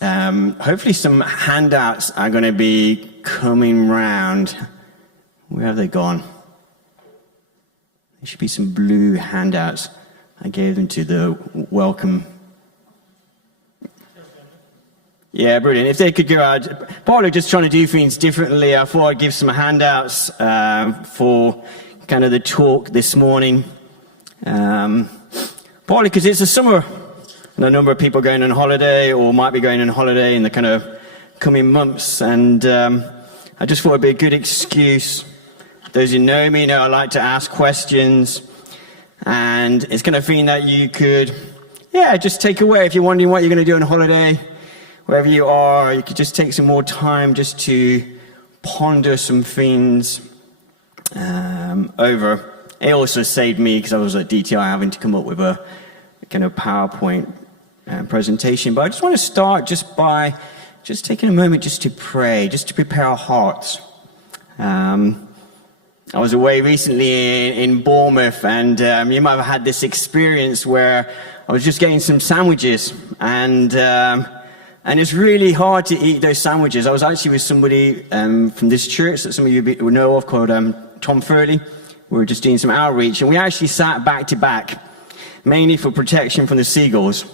Hopefully some handouts are going to be coming round. Where have they gone? There should be some blue handouts. I gave them to the welcome. Yeah, brilliant. If they could go out, partly just trying to do things differently. I thought I'd give some handouts for kind of the talk this morning. Partly because it's the summer, and a number of people going on holiday or might be going on holiday in the kind of coming months. And I just thought it'd be a good excuse. Those who know me know I like to ask questions. And it's kind of thing that you could, just take away if you're wondering what you're going to do on holiday. Wherever you are, you could just take some more time just to ponder some things over. It also saved me, because I was at DTI, having to come up with a kind of PowerPoint presentation. But I just want to start just by just taking a moment just to pray, just to prepare our hearts. I was away recently in Bournemouth, and you might have had this experience where I was just getting some sandwiches, and it's really hard to eat those sandwiches. I was actually with somebody from this church that some of you will know of, called Tom Furley. We were just doing some outreach, and we actually sat back to back, mainly for protection from the seagulls.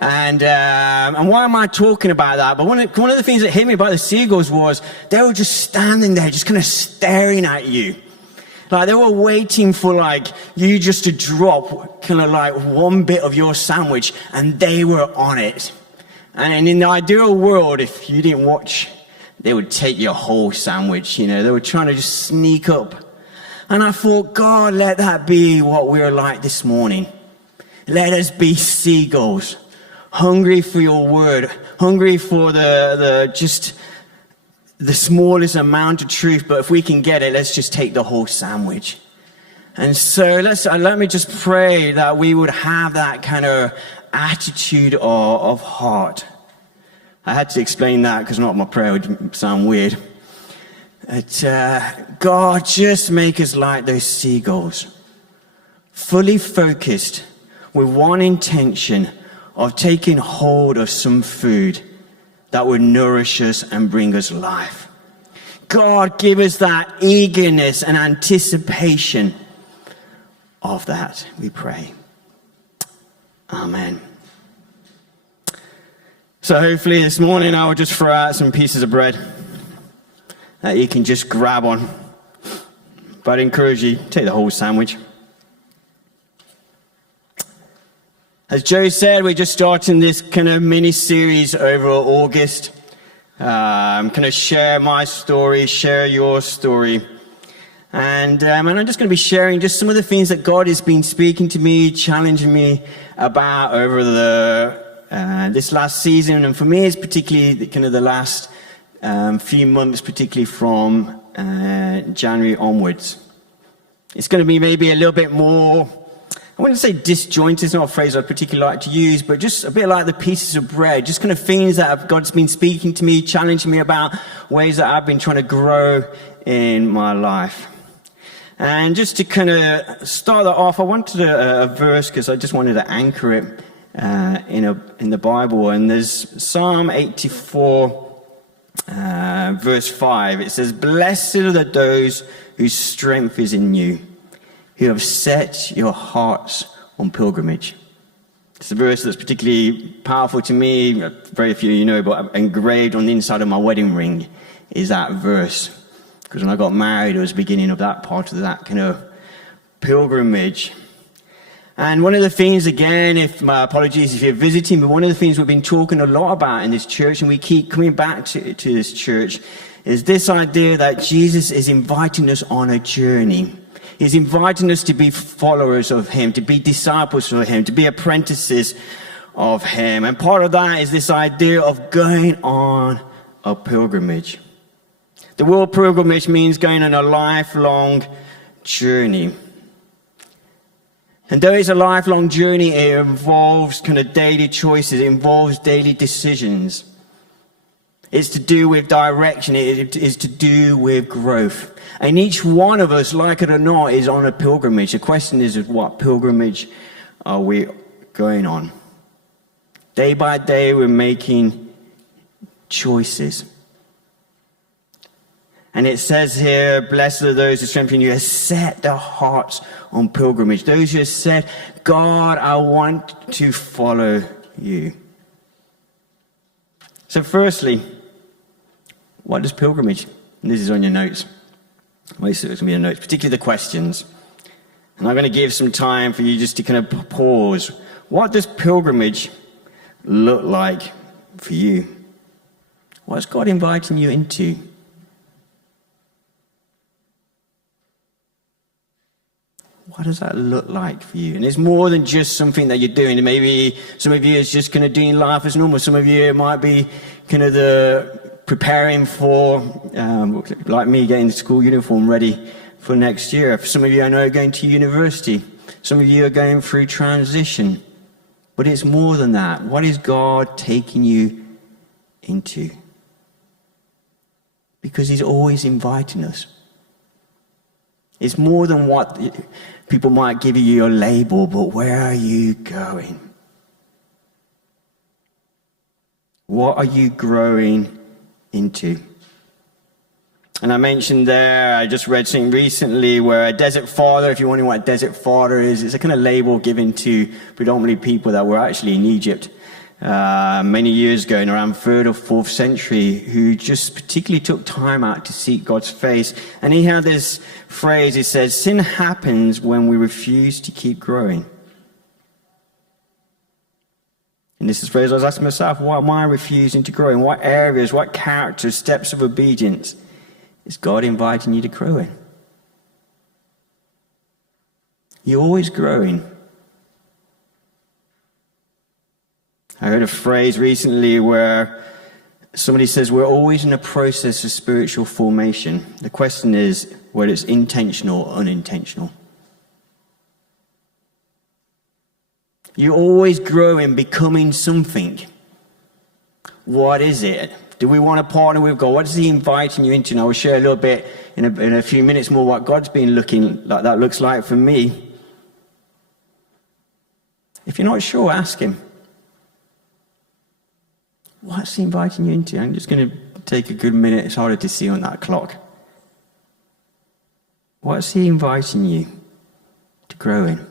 And why am I talking about that? But one of the things that hit me about the seagulls was they were just standing there, just kind of staring at you. Like they were waiting for you just to drop kind of one bit of your sandwich, and they were on it. And in the ideal world, if you didn't watch, they would take your whole sandwich. They were trying to just sneak up. And I thought, God, let that be what we're like this morning. Let us be seagulls, hungry for your word, hungry for the smallest amount of truth. But if we can get it, let's just take the whole sandwich. And so let me just pray that we would have that kind of attitude of heart. I had to explain that because not my prayer would sound weird. God, just make us like those seagulls, fully focused with one intention of taking hold of some food that would nourish us and bring us life. God, give us that eagerness and anticipation of that, we pray. Amen. So hopefully this morning I will just throw out some pieces of bread that you can just grab on. But I encourage you, take the whole sandwich. As Joe said, we're just starting this kind of mini-series over August. I'm going to share my story, share your story. And I'm just going to be sharing just some of the things that God has been speaking to me, challenging me about over this last season. And for me, it's particularly kind of the last few months, particularly from January onwards. It's going to be maybe a little bit more, I wouldn't say disjointed, it's not a phrase I particularly like to use, but just a bit like the pieces of bread, just kind of things that God's been speaking to me, challenging me about, ways that I've been trying to grow in my life. And just to kind of start that off, I wanted a verse because I just wanted to anchor it in the Bible. And there's Psalm 84, verse 5. It says, "Blessed are those whose strength is in you, who have set your hearts on pilgrimage." It's a verse that's particularly powerful to me. Very few of you know, but engraved on the inside of my wedding ring is that verse. Because when I got married, it was the beginning of that part of that kind of pilgrimage. And one of the things, again, my apologies if you're visiting, but one of the things we've been talking a lot about in this church, and we keep coming back to this church, is this idea that Jesus is inviting us on a journey. He's inviting us to be followers of him, to be disciples of him, to be apprentices of him. And part of that is this idea of going on a pilgrimage. The word pilgrimage means going on a lifelong journey. And though it's a lifelong journey, it involves kind of daily choices, it involves daily decisions. It's to do with direction, it is to do with growth. And each one of us, like it or not, is on a pilgrimage. The question is what pilgrimage are we going on? Day by day, we're making choices. And it says here, blessed are those who strengthen you, have set their hearts on pilgrimage. Those who have said, God, I want to follow you. So firstly, what is pilgrimage? And this is on your notes. Most of it's going to be your notes, particularly the questions. And I'm going to give some time for you just to kind of pause. What does pilgrimage look like for you? What's God inviting you into? What does that look like for you? And it's more than just something that you're doing. And maybe some of you is just kind of doing life as normal. Some of you it might be kind of the preparing for, like me, getting the school uniform ready for next year. For some of you, I know, are going to university. Some of you are going through transition. But it's more than that. What is God taking you into? Because he's always inviting us. It's more than what people might give you a label, but where are you going? What are you growing into? And I mentioned there, I just read something recently where a desert father, if you're wondering what a desert father is, it's a kind of label given to predominantly people that were actually in Egypt many years ago, in around 3rd or 4th century, who just particularly took time out to seek God's face. And he had this phrase, he says, sin happens when we refuse to keep growing. And this is the phrase I was asking myself, why am I refusing to grow? In what areas, what characters, steps of obedience is God inviting you to grow in? You're always growing. I heard a phrase recently where somebody says we're always in a process of spiritual formation. The question is whether it's intentional or unintentional. You're always growing, becoming something. What is it? Do we want to partner with God? What is he inviting you into? And I will share a little bit in a few minutes more what God's been looking like, that looks like for me. If you're not sure, ask him. What's he inviting you into? I'm just going to take a good minute. It's harder to see on that clock. What's he inviting you to grow in?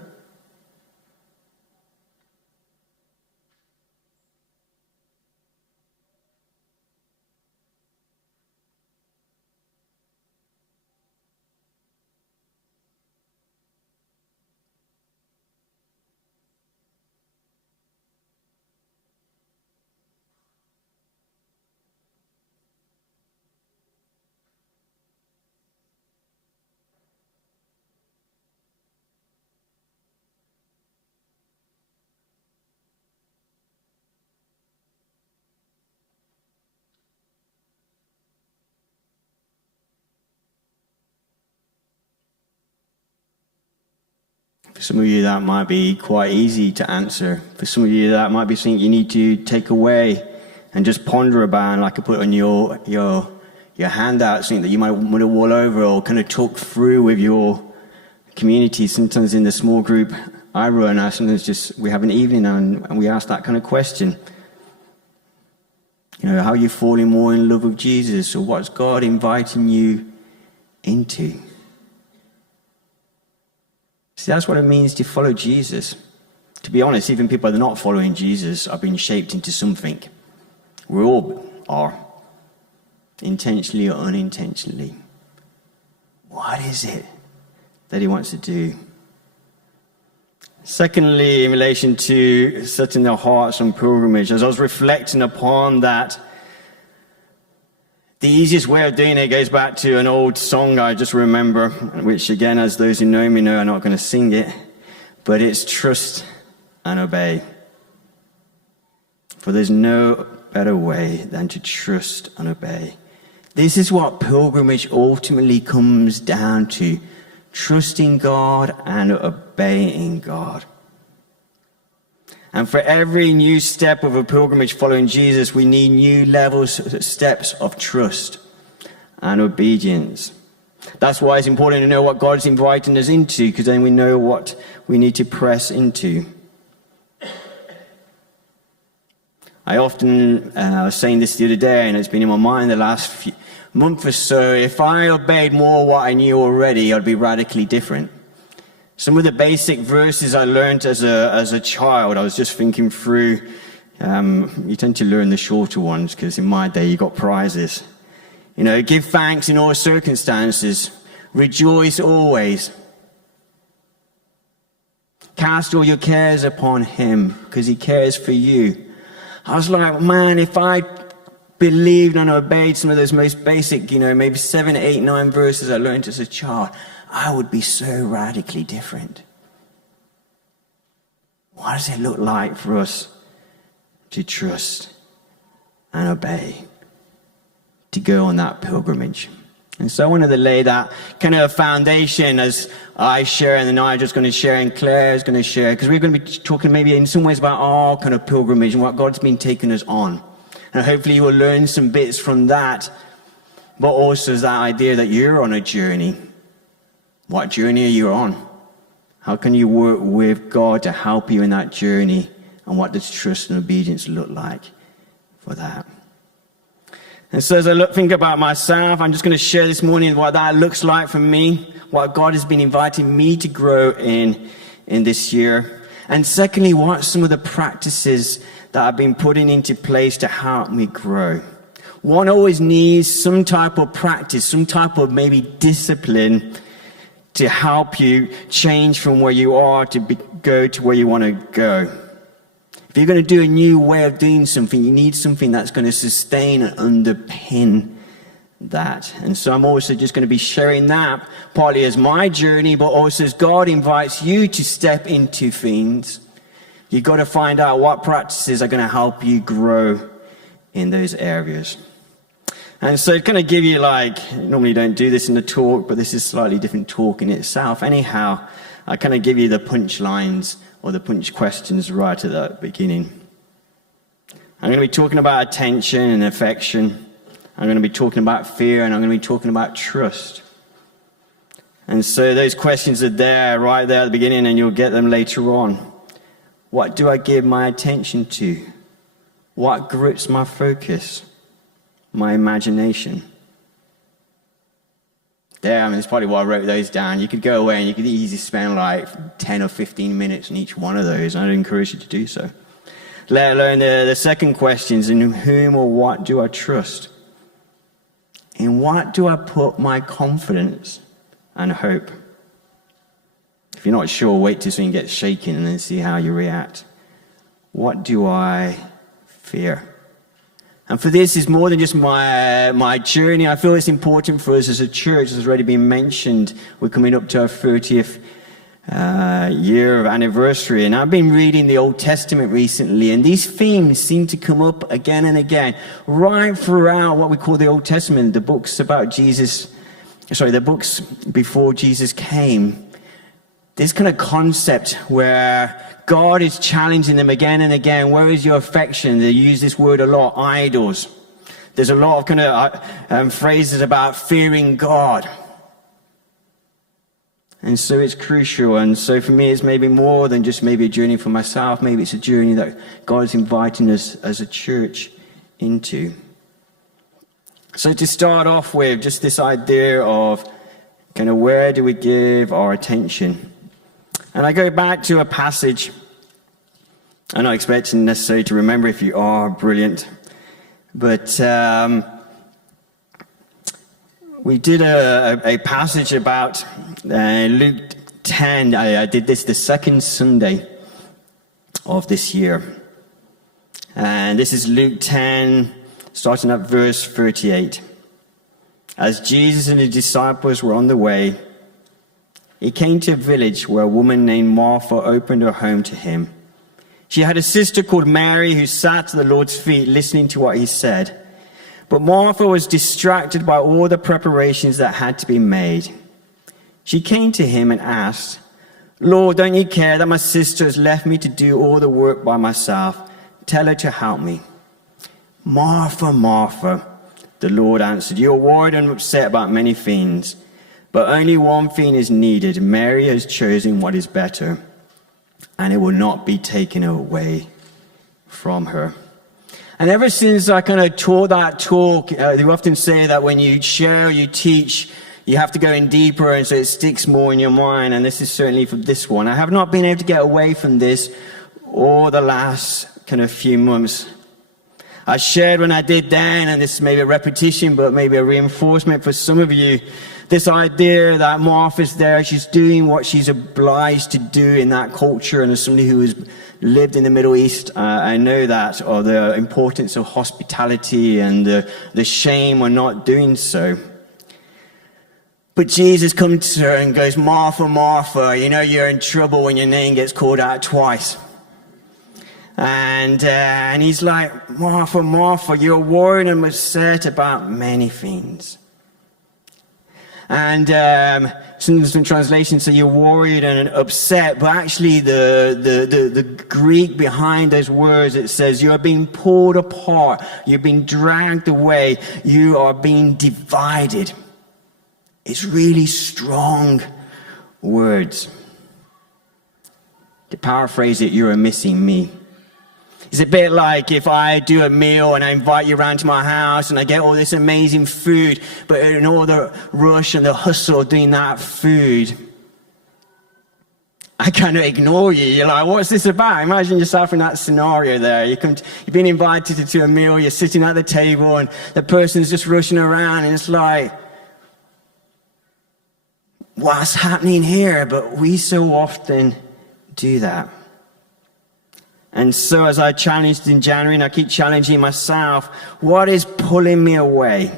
For some of you, that might be quite easy to answer. For some of you, that might be something you need to take away and just ponder about, and like I put on your handout, something that you might want to wall over or kind of talk through with your community. Sometimes in the small group I run, sometimes we have an evening and we ask that kind of question. You know, how are you falling more in love with Jesus? Or what's God inviting you into? See, that's what it means to follow Jesus. To be honest, even people that are not following Jesus are being shaped into something. We all are, intentionally or unintentionally. What is it that he wants to do? Secondly, in relation to setting their hearts on pilgrimage, as I was reflecting upon that, the easiest way of doing it goes back to an old song I just remember, which again, as those who know me know, I'm not going to sing it, but it's trust and obey. For there's no better way than to trust and obey. This is what pilgrimage ultimately comes down to: trusting God and obeying God. And for every new step of a pilgrimage following Jesus, we need new levels, steps of trust and obedience. That's why it's important to know what God's inviting us into, because then we know what we need to press into. I often was saying this the other day, and it's been in my mind the last month or so. If I obeyed more what I knew already, I'd be radically different. Some of the basic verses I learned as a child, I was just thinking through. You tend to learn the shorter ones because in my day you got prizes. Give thanks in all circumstances. Rejoice always. Cast all your cares upon him because he cares for you. I was like, man, if I believed and obeyed some of those most basic, maybe 7, 8, 9 verses I learned as a child, I would be so radically different. What does it look like for us to trust and obey, to go on that pilgrimage? And so I wanted to lay that kind of foundation as I share, and then I'm just going to share, and Claire is going to share, because we're going to be talking maybe in some ways about our kind of pilgrimage and what God's been taking us on. And hopefully you will learn some bits from that, but also that idea that you're on a journey. What journey are you on? How can you work with God to help you in that journey? And what does trust and obedience look like for that? And so as I think about myself, I'm just going to share this morning what that looks like for me, what God has been inviting me to grow in this year. And secondly, what are some of the practices that I've been putting into place to help me grow? One always needs some type of practice, some type of maybe discipline to help you change from where you are to go to where you want to go. If you're going to do a new way of doing something, you need something that's going to sustain and underpin that. And so I'm also just going to be sharing that partly as my journey, but also as God invites you to step into things. You've got to find out what practices are going to help you grow in those areas. And so it's going to give you normally don't do this in the talk, but this is slightly different talk in itself. Anyhow, I kind of give you the punchlines or the punch questions right at the beginning. I'm going to be talking about attention and affection. I'm going to be talking about fear, and I'm going to be talking about trust. And so those questions are there, right there at the beginning, and you'll get them later on. What do I give my attention to? What grips my focus? My imagination? It's probably why I wrote those down. You could go away and you could easily spend 10 or 15 minutes on each one of those. I'd encourage you to do so. Let alone the second questions, in whom or what do I trust? In what do I put my confidence and hope? If you're not sure, wait till something gets shaken and then see how you react. What do I fear? And for this is more than just my journey. I feel it's important for us as a church, as has already been mentioned. We're coming up to our 30th year of anniversary. And I've been reading the Old Testament recently, and these themes seem to come up again and again, right throughout what we call the Old Testament, the books about the books before Jesus came. This kind of concept where God is challenging them again and again. Where is your affection? They use this word a lot, idols. There's a lot of kind of phrases about fearing God. And so it's crucial. And so for me, it's maybe more than just maybe a journey for myself. Maybe it's a journey that God is inviting us as a church into. So to start off with, just this idea of kind of where do we give our attention? And I go back to a passage. I'm not expecting necessarily to remember. If you are, brilliant. But we did a passage about Luke 10. I did this the second Sunday of this year. And this is Luke 10, starting at verse 38. As Jesus and his disciples were on the way, he came to a village where a woman named Martha opened her home to him. She had a sister called Mary who sat at the Lord's feet listening to what he said. But Martha was distracted by all the preparations that had to be made. She came to him and asked, "Lord, don't you care that my sister has left me to do all the work by myself? Tell her to help me." "Martha, Martha," the Lord answered, "you are worried and upset about many things. But only one thing is needed. Mary has chosen what is better, and it will not be taken away from her." And ever since I kind of taught that talk, they often say that when you share, you teach, you have to go in deeper, and so it sticks more in your mind. And this is certainly for this one. I have not been able to get away from this all the last kind of few months. I shared when I did then, and this may be a repetition, but maybe a reinforcement for some of you, this idea that Martha's there, she's doing what she's obliged to do in that culture. And as somebody who has lived in the Middle East, I know that, or the importance of hospitality and the shame of not doing so. But Jesus comes to her and goes, Martha, Martha, you know you're in trouble when your name gets called out twice. And he's like, Martha, Martha, you're worried and upset about many things. And some translations say you're worried and upset, but actually the Greek behind those words, it says you're being pulled apart, you're being dragged away, you are being divided. It's really strong words. To paraphrase it, you're missing me. It's a bit like if I do a meal and I invite you around to my house and I get all this amazing food, but in all the rush and the hustle of doing that food, I kind of ignore you. You're like, what's this about? Imagine yourself in that scenario there. You've been invited to a meal, you're sitting at the table and the person's just rushing around, and it's like, what's happening here? But we so often do that. And so as I challenged in January, and I keep challenging myself, what is pulling me away?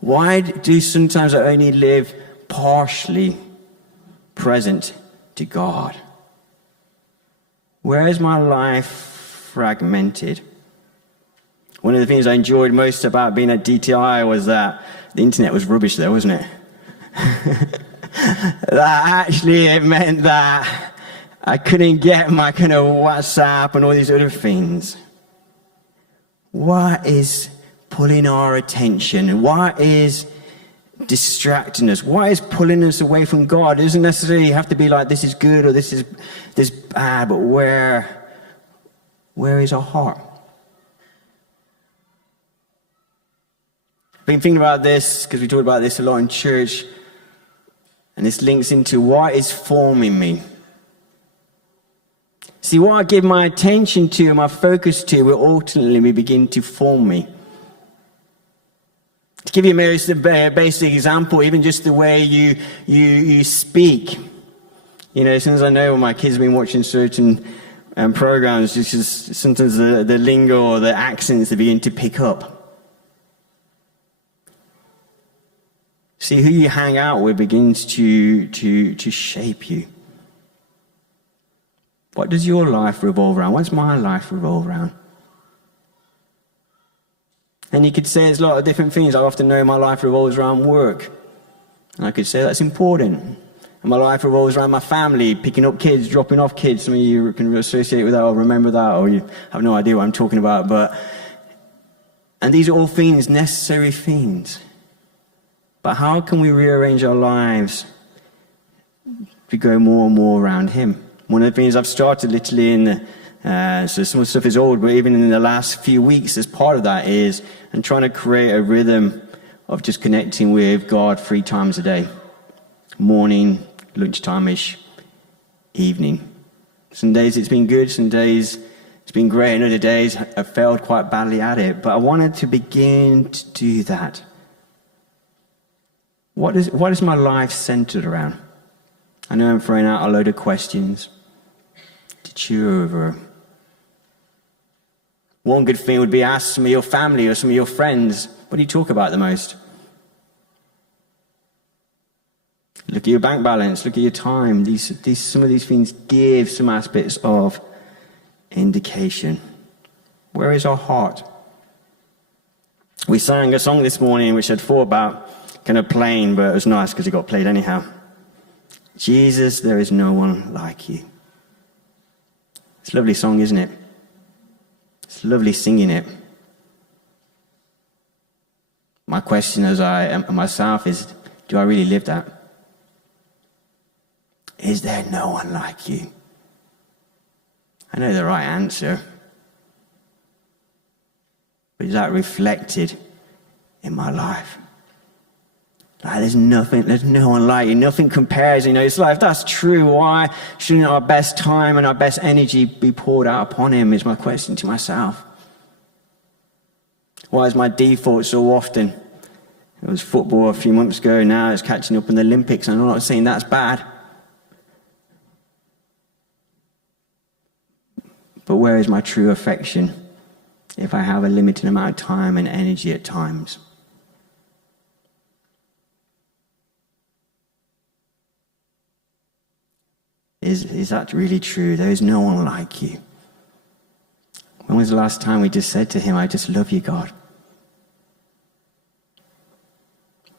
Why do sometimes I only live partially present to God? Where is my life fragmented? One of the things I enjoyed most about being at DTI was that the internet was rubbish there, wasn't it? That actually it meant that I couldn't get my kind of WhatsApp and all these other things. What is pulling our attention? What is distracting us? What is pulling us away from God? It doesn't necessarily have to be like this is good or this is bad, but where is our heart? I've been thinking about this because we talked about this a lot in church, and this links into what is forming me. See, what I give my attention to and my focus to will ultimately begin to form me. To give you a basic example, even just the way you speak. You know, as soon as I know when my kids have been watching certain programs, just sometimes the lingo or the accents they begin to pick up. See, who you hang out with begins to shape you. What does your life revolve around? What's my life revolve around? And you could say there's a lot of different things. I often know my life revolves around work. And I could say that's important. And my life revolves around my family, picking up kids, dropping off kids. Some of you can associate with that or remember that, or you have no idea what I'm talking about. And these are all things, necessary things. But how can we rearrange our lives to go more and more around Him? One of the things I've started literally so some of the stuff is old, but even in the last few weeks as part of that is I'm trying to create a rhythm of just connecting with God 3 times a day. Morning, lunchtime-ish, evening. Some days it's been good, some days it's been great, and other days I've failed quite badly at it. But I wanted to begin to do that. What is my life centered around? I know I'm throwing out a load of questions to chew over. One good thing would be ask some of your family or some of your friends, what do you talk about the most? Look at your bank balance, look at your time. Some of these things give some aspects of indication. Where is our heart? We sang a song this morning which I'd thought about kind of playing, but it was nice because it got played anyhow. Jesus, there is no one like you. It's a lovely song, isn't it? It's lovely singing it. My question as I am myself is, do I really live that? Is there no one like you? I know the right answer. But is that reflected in my life? Like, there's no one like you. Nothing compares. It's like, if that's true, why shouldn't our best time and our best energy be poured out upon him, is my question to myself. Why is my default so often? It was football a few months ago, now it's catching up in the Olympics, and I'm not saying that's bad. But where is my true affection if I have a limited amount of time and energy at times? Is that really true? There is no one like you. When was the last time we just said to him, I just love you, God?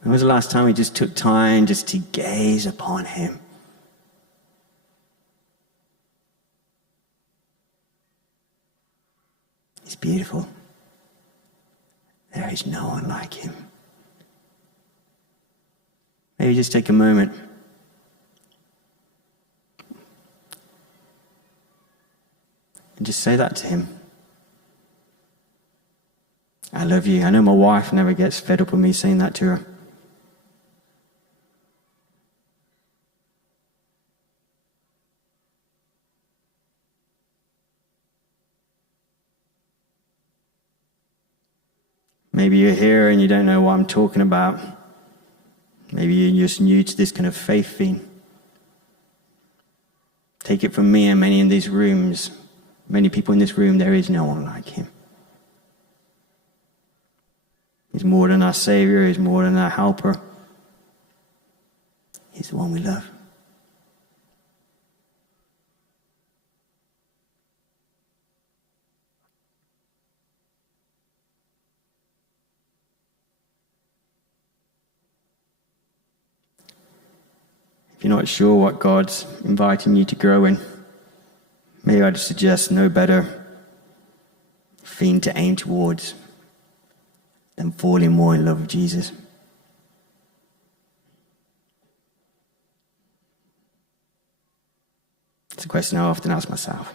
When was the last time we just took time just to gaze upon him? He's beautiful. There is no one like him. Maybe just take a moment. And just say that to him. I love you. I know my wife never gets fed up with me saying that to her. Maybe you're here and you don't know what I'm talking about. Maybe you're just new to this kind of faith thing. Take it from me and many in these rooms. Many people in this room, there is no one like him. He's more than our Savior. He's more than our helper. He's the one we love. If you're not sure what God's inviting you to grow in, maybe I'd suggest no better thing to aim towards than falling more in love with Jesus. It's a question I often ask myself.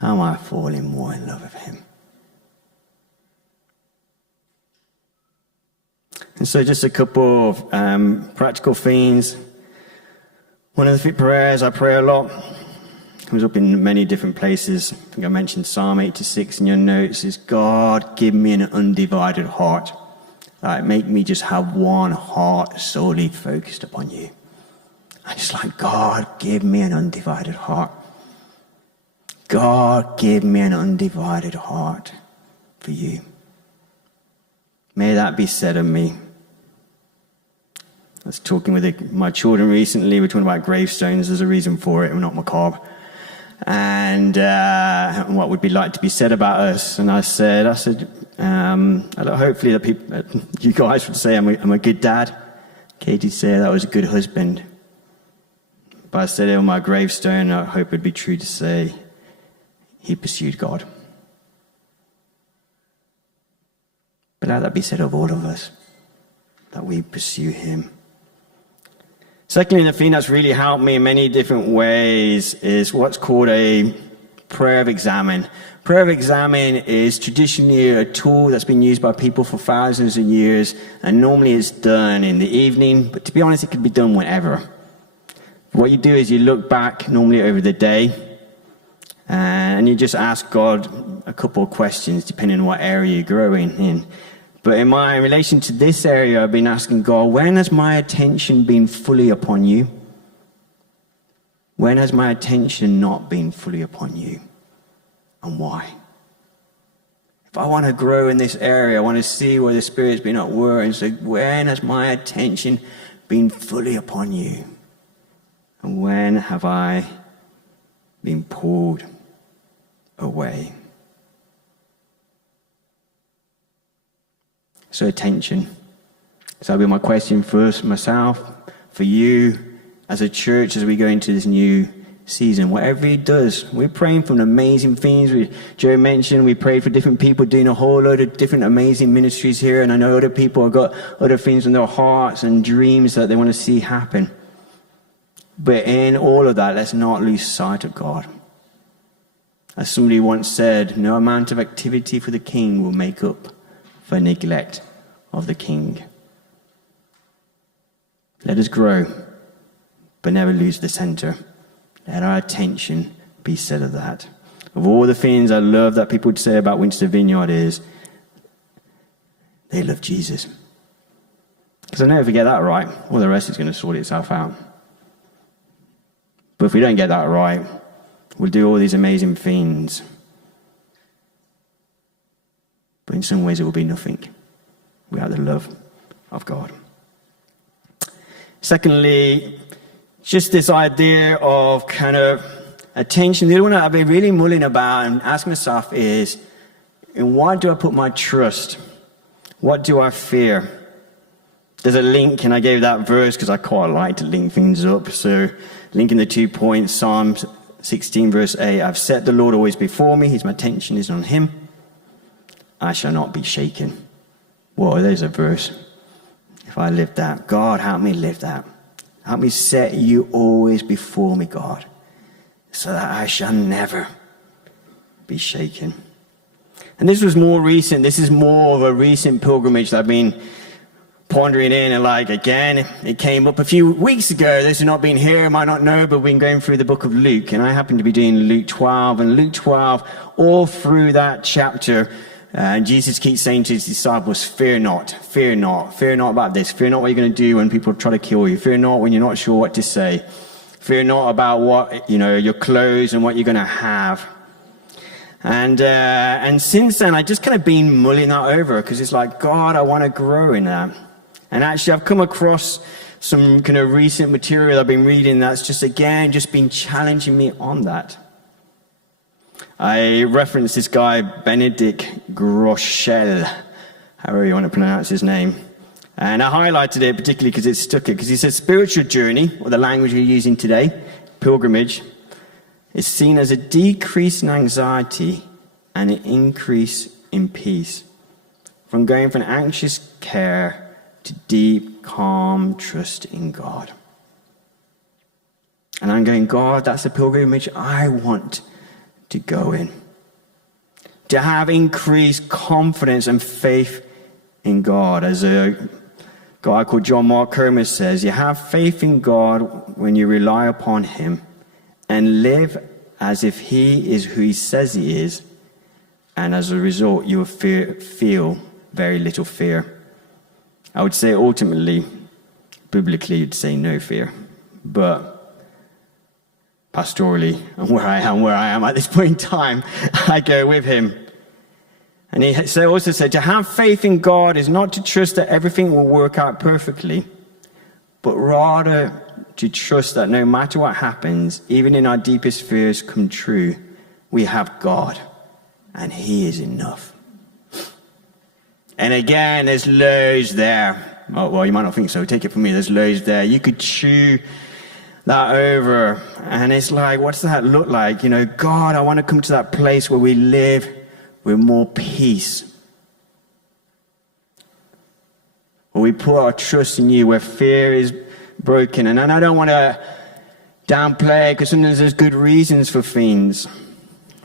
How am I falling more in love with him? And so just a couple of practical things. One of the prayers I pray a lot, comes up in many different places. I think I mentioned Psalm 86 in your notes, is God, give me an undivided heart. Like, make me just have one heart solely focused upon you. I just like, God, give me an undivided heart. God, give me an undivided heart for you. May that be said of me. I was talking with my children recently. We're talking about gravestones. There's a reason for it. We're not macabre. And what would be like to be said about us. And I said, hopefully the people, you guys would say I'm a good dad. Katie said that was a good husband. But I said it on my gravestone, I hope it'd be true to say he pursued God. But let that be said of all of us, that we pursue him. Secondly, the thing that's really helped me in many different ways is what's called a prayer of examine. Prayer of examine is traditionally a tool that's been used by people for thousands of years, and normally it's done in the evening, but to be honest, it can be done whenever. What you do is you look back normally over the day, and you just ask God a couple of questions depending on what area you're growing in. But in relation to this area, I've been asking God, when has my attention been fully upon you? When has my attention not been fully upon you? And why? If I want to grow in this area, I want to see where the Spirit's been at work, and so when has my attention been fully upon you? And when have I been pulled away? So attention. So that'll be my question first, myself, for you, as a church, as we go into this new season. Whatever he does, we're praying for amazing things. Joe mentioned we prayed for different people doing a whole load of different amazing ministries here, and I know other people have got other things in their hearts and dreams that they want to see happen. But in all of that, let's not lose sight of God. As somebody once said, no amount of activity for the king will make up for neglect of the king. Let us grow, but never lose the center. Let our attention be set at that. Of all the things I love that people would say about Winchester Vineyard is, they love Jesus. Because I know if we get that right, all the rest is going to sort itself out. But if we don't get that right, we'll do all these amazing things. But in some ways it will be nothing without the love of God. Secondly, just this idea of kind of attention. The other one that I've been really mulling about and asking myself is, in what do I put my trust? What do I fear? There's a link, and I gave that verse because I quite like to link things up. So, linking the 2 points, Psalm 16, verse 8, I've set the Lord always before me. My attention is on him. I shall not be shaken. Whoa, there's a verse. If I live that, God, help me live that. Help me set you always before me, God, so that I shall never be shaken. And this was more recent. This is more of a recent pilgrimage that I've been pondering in, and again, it came up a few weeks ago. Those who have not been here might not know, but we've been going through the book of Luke, and I happen to be doing Luke 12, and Luke 12, all through that chapter, and Jesus keeps saying to his disciples, fear not, fear not, fear not about this, fear not what you're going to do when people try to kill you, fear not when you're not sure what to say, fear not about what, your clothes and what you're going to have. And since then, I just kind of been mulling that over, because it's like, God, I want to grow in that. And actually, I've come across some kind of recent material I've been reading that's just been challenging me on that. I referenced this guy, Benedict Groeschel, however you want to pronounce his name. And I highlighted it particularly because it stuck it, because he said spiritual journey, or the language we're using today, pilgrimage, is seen as a decrease in anxiety and an increase in peace. From going from anxious care to deep, calm trust in God. And I'm going, God, that's a pilgrimage I want to go in. To have increased confidence and faith in God. As a guy called John Mark Comer says, you have faith in God when you rely upon him and live as if he is who he says he is. And as a result, you will feel very little fear. I would say ultimately, biblically, you'd say no fear. But pastorally, and where I am at this point in time, I go with him. And he also said, to have faith in God is not to trust that everything will work out perfectly, but rather to trust that no matter what happens, even in our deepest fears come true, we have God, and he is enough. And again, there's loads there. Oh, well, you might not think so. Take it from me. There's loads there. You could chew that over. And it's like, what's that look like? God, I want to come to that place where we live with more peace. Where we put our trust in you, where fear is broken. And I don't want to downplay it, because sometimes there's good reasons for things.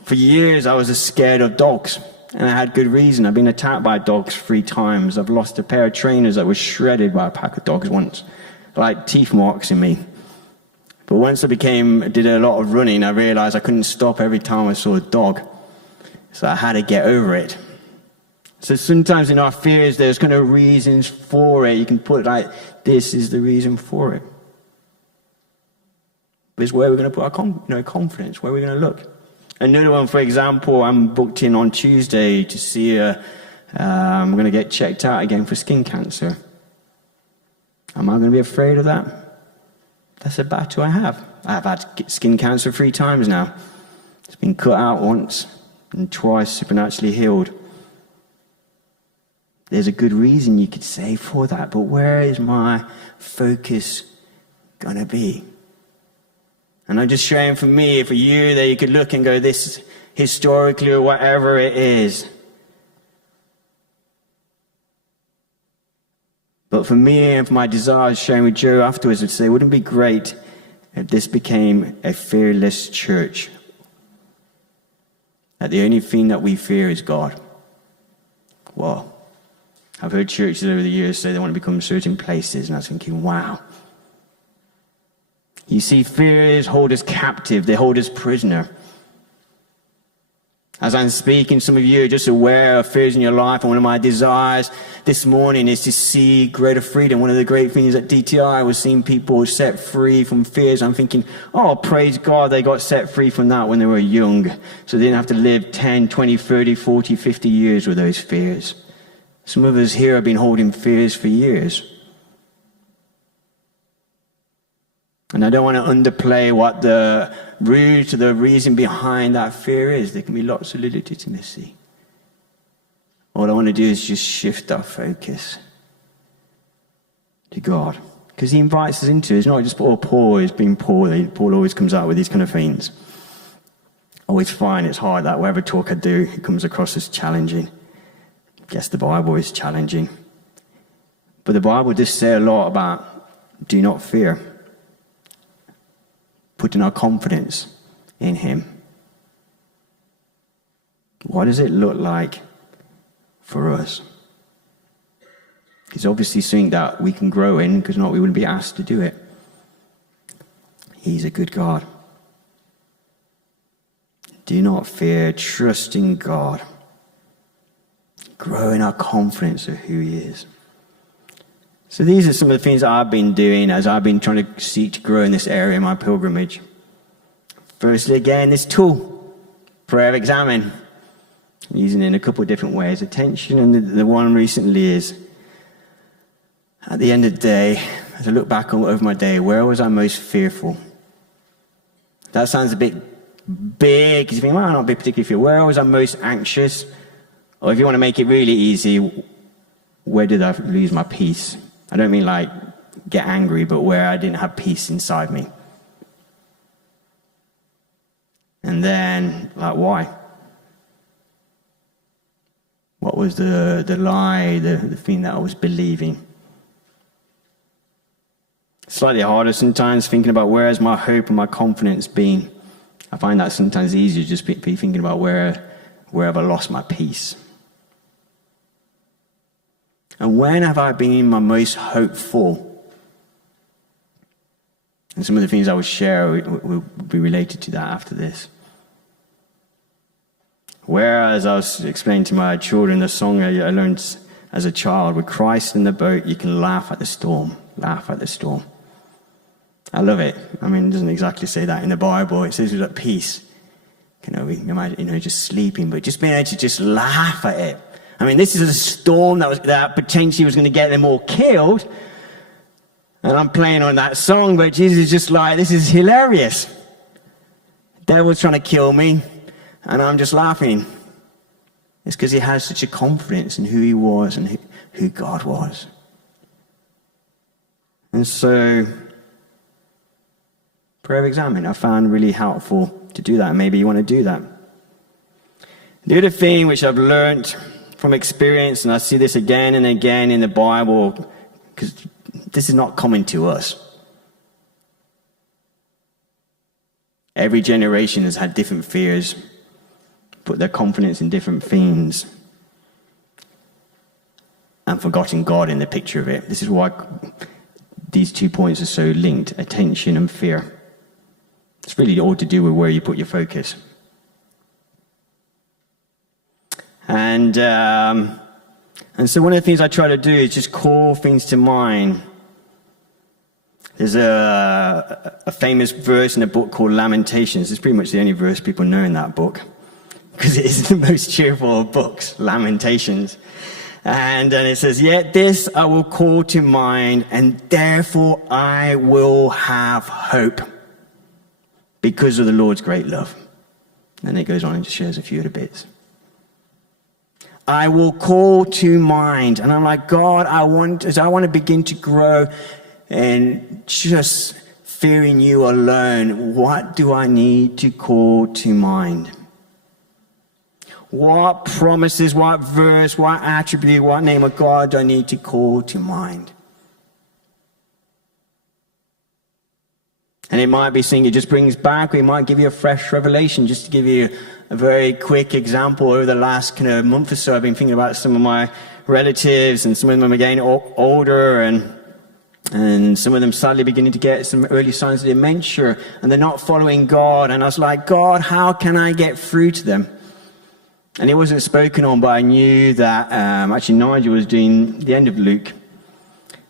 For years, I was scared of dogs. And I had good reason. I've been attacked by dogs 3 times. I've lost a pair of trainers that was shredded by a pack of dogs once. Like teeth marks in me. But once I did a lot of running, I realized I couldn't stop every time I saw a dog. So I had to get over it. So sometimes in our fears, there's kind of reasons for it. You can put it like, this is the reason for it. But it's where we're going to put our confidence, where we're going to look. Another one, for example, I'm booked in on Tuesday to see I'm going to get checked out again for skin cancer. Am I going to be afraid of that? That's a battle I have. I've had skin cancer 3 times now. It's been cut out once and twice supernaturally healed. There's a good reason you could say for that, but where is my focus going to be? And I'm just sharing for me, for you, that you could look and go, this historically or whatever it is. But for me and for my desires, sharing with Joe afterwards, I'd say, wouldn't it be great if this became a fearless church? that the only thing that we fear is God. Well, I've heard churches over the years say they want to become certain places, and I was thinking, wow. You see, fears hold us captive. They hold us prisoner. As I'm speaking, some of you are just aware of fears in your life, and one of my desires this morning is to see greater freedom. One of the great things at DTI was seeing people set free from fears. I'm thinking, oh, praise God, they got set free from that when they were young, so they didn't have to live 10, 20, 30, 40, 50 years with those fears. Some of us here have been holding fears for years. And I don't want to underplay what the root or the reason behind that fear is. There can be lots of legitimacy. All I want to do is just shift our focus to God. Because he invites us into it. It's not just Paul is being Paul. Paul always comes out with these kind of things. Oh, it's fine, it's hard. That whatever talk I do, it comes across as challenging. I guess the Bible is challenging. But the Bible does say a lot about do not fear. Putting our confidence in him. What does it look like for us? It's obviously something that we can grow in, because not we wouldn't be asked to do it. He's a good God. Do not fear, trust in God. Grow in our confidence of who he is. So these are some of the things that I've been doing as I've been trying to seek to grow in this area in my pilgrimage. Firstly, again, this tool, prayer examine. I'm using it in a couple of different ways. Attention, and the one recently is, at the end of the day, as I look back over my day, where was I most fearful? That sounds a bit big, because you think, well, I'm not particularly fearful. Where was I most anxious? Or if you want to make it really easy, where did I lose my peace? I don't mean like get angry, but where I didn't have peace inside me. And then, like, why? What was the lie, the thing that I was believing? Slightly harder sometimes thinking about where has my hope and my confidence been. I find that sometimes easier just be thinking about where have I lost my peace. And when have I been my most hopeful? And some of the things I will share will be related to that after this. Whereas I was explaining to my children the song I learned as a child, with Christ in the boat, you can laugh at the storm. Laugh at the storm. I love it. I mean, it doesn't exactly say that in the Bible. It says it was at peace. We imagine, just sleeping, but just being able to just laugh at it. I mean, this is a storm that potentially was going to get them all killed. And I'm playing on that song, but Jesus is just like, this is hilarious. The devil's trying to kill me, and I'm just laughing. It's because he has such a confidence in who he was and who God was. And so, prayer examine, I found really helpful to do that. Maybe you want to do that. The other thing which I've learned from experience, and I see this again and again in the Bible, because this is not common to us. Every generation has had different fears, put their confidence in different things, and forgotten God in the picture of it. This is why these 2 points are so linked, attention and fear. It's really all to do with where you put your focus. And so one of the things I try to do is just call things to mind. There's a famous verse in a book called Lamentations. It's pretty much the only verse people know in that book, because it is the most cheerful of books, Lamentations. And it says, yet this I will call to mind, and therefore I will have hope, because of the Lord's great love. And it goes on and just shares a few of the bits. I will call to mind. And I'm like, God, as I want to begin to grow and just fearing you alone, what do I need to call to mind? What promises, what verse, what attribute, what name of God do I need to call to mind? And it might be something it just brings back, or it might give you a fresh revelation, just to give you a very quick example. Over the last kind of month or so, I've been thinking about some of my relatives, and some of them are getting older, and some of them sadly beginning to get some early signs of dementia, and they're not following God. And I was like, God, how can I get through to them? And it wasn't spoken on, but I knew that actually Nigel was doing the end of Luke.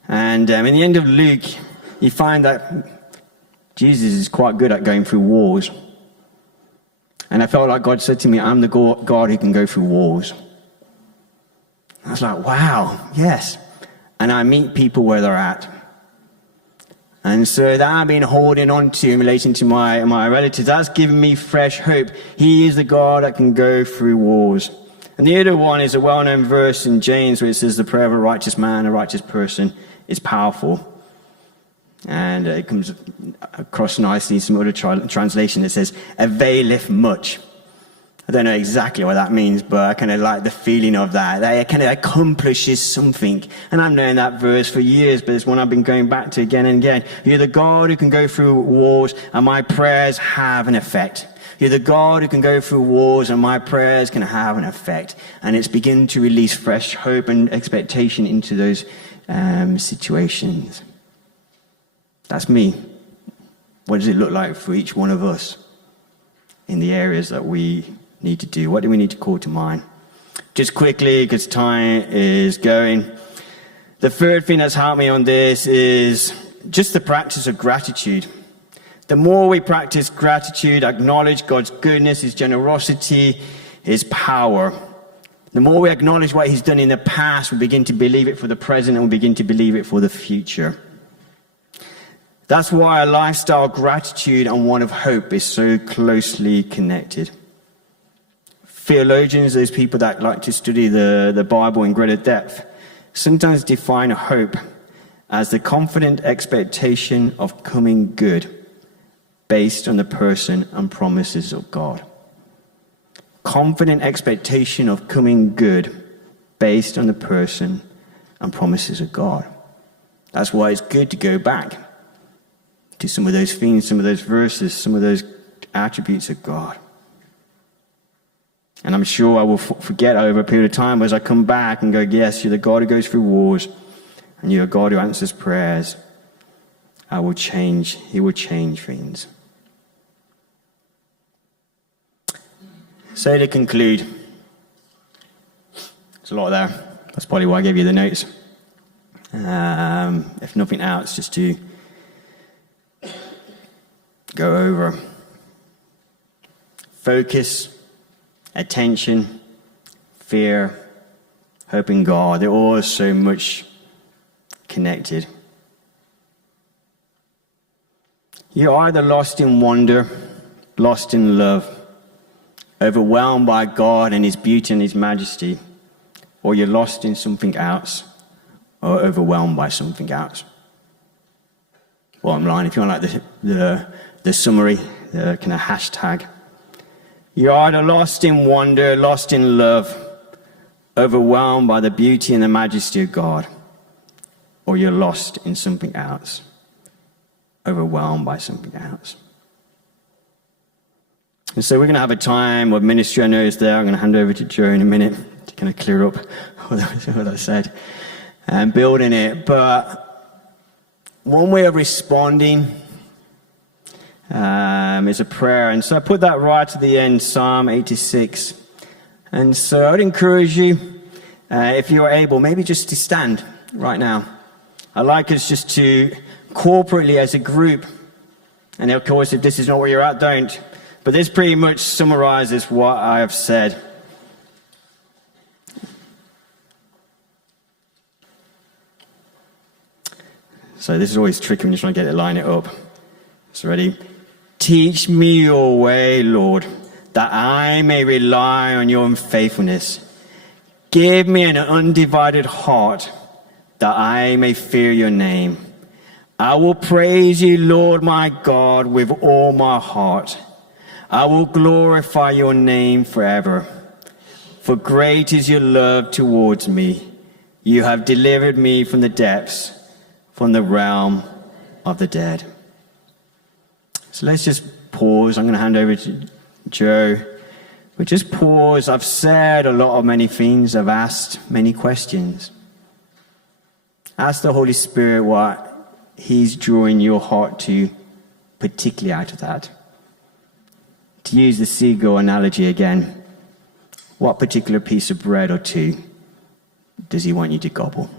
And in the end of Luke, you find that Jesus is quite good at going through wars. And I felt like God said to me, I'm the God who can go through wars. I was like, wow, yes. And I meet people where they're at. And so that I've been holding on to in relation to my relatives, that's given me fresh hope. He is the God that can go through wars. And the other one is a well-known verse in James where it says, the prayer of a righteous man, a righteous person, is powerful. And it comes across nicely in some other translation that says, availeth much. I don't know exactly what that means, but I kind of like the feeling of that. That it kind of accomplishes something. And I've known that verse for years, but it's one I've been going back to again and again. You're the God who can go through wars, and my prayers have an effect. You're the God who can go through wars, and my prayers can have an effect. And it's beginning to release fresh hope and expectation into those situations. That's me. What does it look like for each one of us in the areas that we need to do? What do we need to call to mind? Just quickly, because time is going. The third thing that's helped me on this is just the practice of gratitude. The more we practice gratitude, acknowledge God's goodness, His generosity, His power, the more we acknowledge what He's done in the past, we begin to believe it for the present, and we begin to believe it for the future. That's why a lifestyle of gratitude and one of hope is so closely connected. Theologians, those people that like to study the Bible in greater depth, sometimes define hope as the confident expectation of coming good based on the person and promises of God. Confident expectation of coming good based on the person and promises of God. That's why it's good to go back to some of those themes, some of those verses, some of those attributes of God. And I'm sure I will forget over a period of time as I come back and go, yes, you're the God who goes through wars, and you're a God who answers prayers. I will change. He will change things. So to conclude, there's a lot there. That's probably why I gave you the notes. If nothing else, just to go over. Focus, attention, fear, hope in God. They're all so much connected. You're either lost in wonder, lost in love, overwhelmed by God and His beauty and His majesty, or you're lost in something else, or overwhelmed by something else. Bottom line, if you want like the summary, the kind of hashtag, you're either lost in wonder, lost in love, overwhelmed by the beauty and the majesty of God, or you're lost in something else, overwhelmed by something else. And so we're going to have a time of ministry. I know it's there. I'm going to hand over to Joe in a minute to kind of clear up what I said and building it. But one way of responding is a prayer. And so I put that right at the end, Psalm 86. And so I would encourage you, if you're able, maybe just to stand right now. I'd like us just to corporately as a group, and of course, if this is not where you're at, don't. But this pretty much summarizes what I have said. So this is always tricky when you're trying to line it up. So ready? Teach me your way, Lord, that I may rely on your faithfulness. Give me an undivided heart, that I may fear your name. I will praise you, Lord my God, with all my heart. I will glorify your name forever. For great is your love towards me. You have delivered me from the depths, from the realm of the dead. So let's just pause. I'm going to hand over to Joe. We're But just pause. I've said a lot of many things. I've asked many questions. Ask the Holy Spirit what He's drawing your heart to, particularly out of that. To use the seagull analogy again, what particular piece of bread or two does He want you to gobble?